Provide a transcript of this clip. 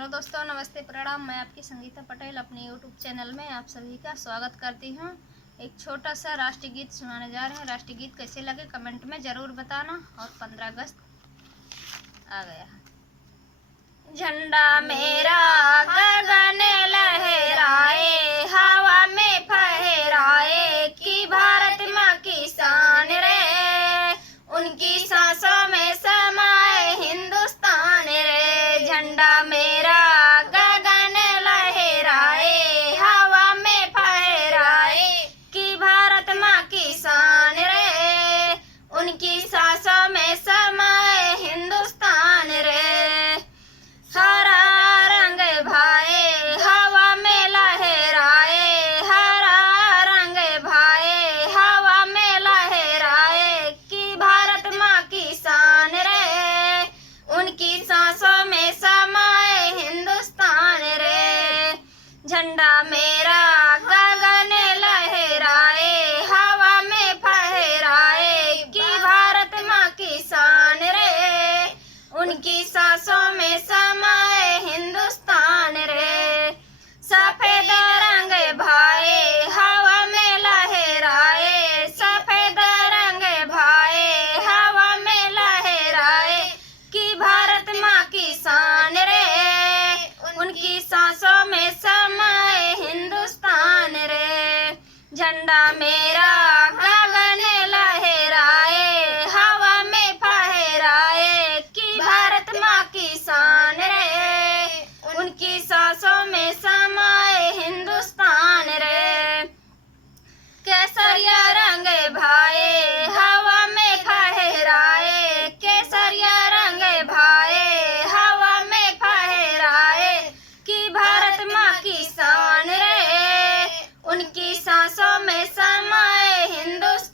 Hello दोस्तों, नमस्ते, प्रणाम। मैं आपकी संगीता पटेल अपने यूट्यूब चैनल में आप सभी का स्वागत करती हूँ। एक छोटा सा राष्ट्रीय गीत सुनाने जा रहे हैं। राष्ट्रीय गीत कैसे लगे कमेंट में ज़रूर बताना। और 15 अगस्त आ गया। झंडा मेरा गगन लहराए, हवा में फहराए कि भारत माँ की शान रे, उनकी सांसों में समाए हिंदुस्तान रे। झंडा मेरा गगन लहराए, हवा में फहराए कि भारत माँ की शान रे, उनकी सांसों में समाए हिंदुस्तान रे। हरा रंग भाए हवा में लहराए, हरा रंग भाए हवा में लहराए कि भारत माँ की शान रे, उनकी सांसों में समाए हिंदुस्तान रे। झंडा मेरा गगन लहराए, हवा में फहराए कि भारत माँ की शान रे, उनकी सांसों में समाए हिंदुस्तान रे। सफेद रंग भाए हवा में लहराए, सफेद रंग भाए हवा में लहराए कि भारत माँ की शान रे, उनकी सांसों में समाए हिंदुस्तान रे। झंडा मेरा गगन लहराए, हवा में फहराए कि भारत माँ की शान रे, उनकी सांसों में समाए हिंदुस्तान रे। केसरिया रंग भाए हवा में फहराए, केसरिया रंग भाए हवा में फहराए कि भारत माँ की शान रे, उनकी सांसों में समाए हिंदुस्तान